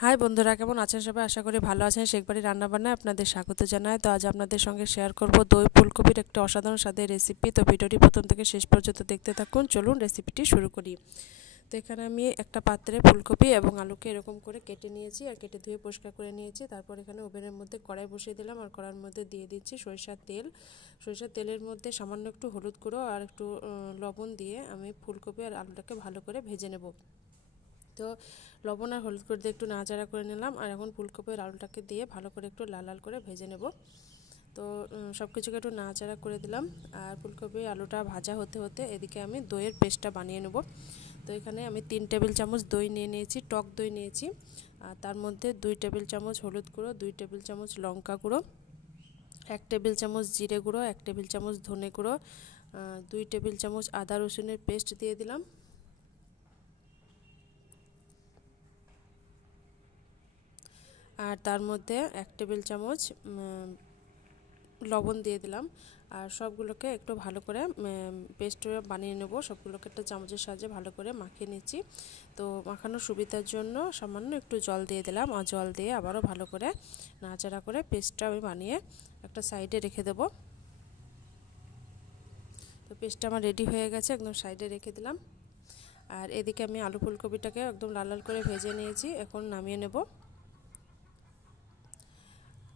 High বন্ধুরা, কেমন আছেন সবাই? আশা করি ভালো আছেন। শেখ বাড়ি রান্নাবান্নায় আপনাদের স্বাগত জানাই। তো আজ আপনাদের সঙ্গে শেয়ার করব দই ফুলকপির একটা অসাধারণ স্বাদের রেসিপি। তো ভিডিওটি প্রথম থেকে শেষ পর্যন্ত দেখতে থাকুন। চলুন রেসিপিটি শুরু করি। তো এখানে আমি একটা পাত্রে ফুলকপি এবং আলুকে এরকম করে কেটে নিয়েছি আর কেটে ধুয়ে পরিষ্কার করে নিয়েছি। তারপর এখানে ওভেনের মধ্যে কড়াই বসিয়ে দিলাম আর কড়াইয়ের মধ্যে দিয়ে দিচ্ছি সরিষার তেল। সরিষার তেলের মধ্যে সামান্য একটু হলুদ গুঁড়ো আর একটু লবণ দিয়ে আমি ফুলকপি আর আলুটাকে ভালো করে ভেজে নেব। তো লবণ আর হলুদ করে দিয়ে একটু নাড়াচাড়া করে নিলাম আর এখন ফুলকপি আর আলুটাকে দিয়ে ভালো করে একটু লাল লাল করে ভেজে নেব। তো সব কিছুকে একটু নাড়াচাড়া করে দিলাম আর ফুলকপি আলুটা ভাজা হতে হতে এদিকে আমি দইয়ের পেস্টটা বানিয়ে নেব। তো এখানে আমি 3 টেবিল চামচ দই নিয়েছি, টক দই নিয়েছি। আর তার মধ্যে 2 টেবিল চামচ হলুদ গুঁড়ো, 2 টেবিল চামচ লঙ্কা গুঁড়ো, 1 টেবিল চামচ জিরে গুঁড়ো, 1 টেবিল চামচ ধনে গুঁড়ো, 2 টেবিল চামচ আদা রসুনের পেস্ট দিয়ে দিলাম। আর তার মধ্যে 1 টেবিল চামচ লবণ দিয়ে দিলাম। আর সবগুলোকে একটু ভালো করে পেস্ট বানিয়ে নেব। সবগুলোকে একটা চামচের সাহায্যে ভালো করে মাখিয়ে নিচ্ছি। তো মাখানোর সুবিধার জন্য সামান্য একটু জল দিয়ে দিলাম আর জল দিয়ে আবারও ভালো করে নাড়াচাড়া করে পেস্টটা আমি বানিয়ে একটা সাইডে রেখে দেব। তো পেস্টটা আমার রেডি হয়ে গেছে, একদম সাইডে রেখে দিলাম। আর এদিকে আমি আলু ফুলকপিটাকে একদম লাল লাল করে ভেজে নিয়েছি, এখন নামিয়ে নেব।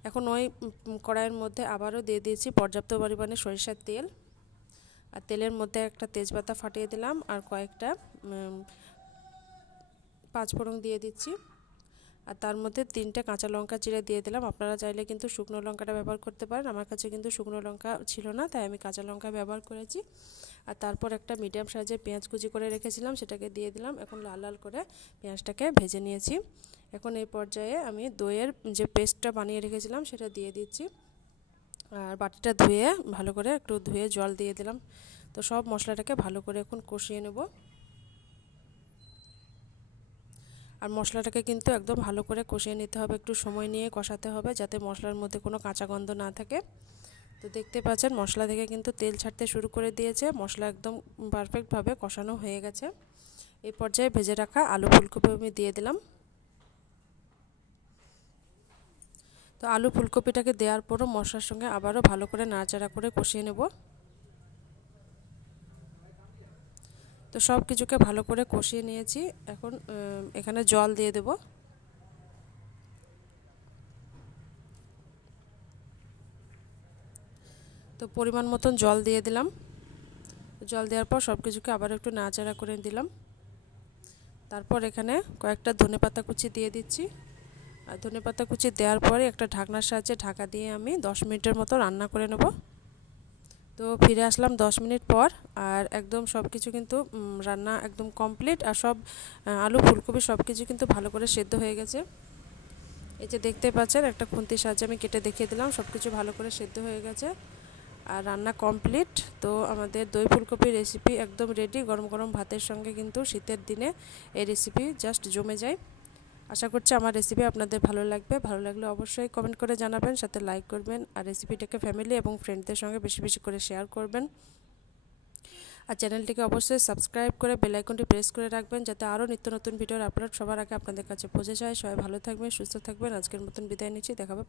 এখন ওই কড়াইয়ের মধ্যে আবারও দিয়ে দিয়েছি পর্যাপ্ত পরিমাণে সরিষার তেল। আর তেলের মধ্যে একটা তেজপাতা ফাটিয়ে দিলাম আর কয়েকটা পাঁচফোড়ন দিয়ে দিচ্ছি। আর তার মধ্যে 3টে কাঁচা লঙ্কা চিড়ে দিয়ে দিলাম। আপনারা চাইলে কিন্তু শুকনো লঙ্কাটা ব্যবহার করতে পারেন, আমার কাছে কিন্তু শুকনো লঙ্কা ছিল না, তাই আমি কাঁচা লঙ্কা ব্যবহার করেছি। আর তারপর একটা মিডিয়াম সাইজের পেঁয়াজ কুচি করে রেখেছিলাম, সেটাকে দিয়ে দিলাম। এখন লাল লাল করে পেঁয়াজটাকে ভেজে নিয়েছি। এখন এই পর্যায়ে আমি দইয়ের যে পেস্টটা বানিয়ে রেখেছিলাম সেটা দিয়ে দিচ্ছি। আর বাটিটা ধুয়ে ভালো করে একটু ধুয়ে জল দিয়ে দিলাম। তো সব মশলাটাকে ভালো করে এখন কষিয়ে নেব। আর মশলাটাকে কিন্তু একদম ভালো করে কষিয়ে নিতে হবে, একটু সময় নিয়ে কষাতে হবে যাতে মশলার মধ্যে কোনো কাঁচা গন্ধ না থাকে। তো দেখতে পাচ্ছেন মশলা থেকে কিন্তু তেল ছাড়তে শুরু করে দিয়েছে, মশলা একদম পারফেক্টভাবে কষানো হয়ে গেছে। এই পর্যায়ে ভেজে রাখা আলু ফুলকপি আমি দিয়ে দিলাম। তো আলু ফুলকপিটাকে দেওয়ার পরও মশলার সঙ্গে আবারও ভালো করে নাড়াচাড়া করে কষিয়ে নেব। তো সব কিছুকে ভালো করে কষিয়ে নিয়েছি, এখন এখানে জল দিয়ে দেব। তো পরিমাণ মতন জল দিয়ে দিলাম। জল দেওয়ার পর সব কিছুকে আবার একটু নাড়াচাড়া করে দিলাম। তারপর এখানে কয়েকটা ধনেপাতা কুচি দিয়ে দিচ্ছি। আর ধনেপাতা কুচি দেওয়ার পরে একটা ঢাকনার সাহায্যে ঢাকা দিয়ে আমি 10 মিনিটের মতো রান্না করে নেব। তো ফিরে আসলাম 10 মিনিট পর, আর একদম সব কিছু কিন্তু রান্না একদম কমপ্লিট। আর সব আলু ফুলকপি সব কিছু কিন্তু ভালো করে সেদ্ধ হয়ে গেছে। এই যে দেখতে পাচ্ছেন একটা খুন্তির সাহায্যে আমি কেটে দেখিয়ে দিলাম, সব কিছু ভালো করে সেদ্ধ হয়ে গেছে আর রান্না কমপ্লিট। তো আমাদের দই ফুলকপির রেসিপি একদম রেডি। গরম গরম ভাতের সঙ্গে কিন্তু শীতের দিনে এই রেসিপি জাস্ট জমে যায়। আশা করছি আমার রেসিপি আপনাদের ভালো লাগবে। ভালো লাগলে অবশ্যই কমেন্ট করে জানাবেন, সাথে লাইক করবেন আর রেসিপিটাকে ফ্যামিলি এবং ফ্রেন্ডদের সঙ্গে বেশি বেশি করে শেয়ার করবেন। আর চ্যানেলটিকে অবশ্যই সাবস্ক্রাইব করে বেল আইকনটি প্রেস করে রাখবেন যাতে আরও নিত্য নতুন ভিডিওর আপলোড সবার আগে আপনাদের কাছে পৌঁছে যায়। সবাই ভালো থাকবেন, সুস্থ থাকবেন। আজকের মতন বিদায় নিচ্ছি, দেখা হবে।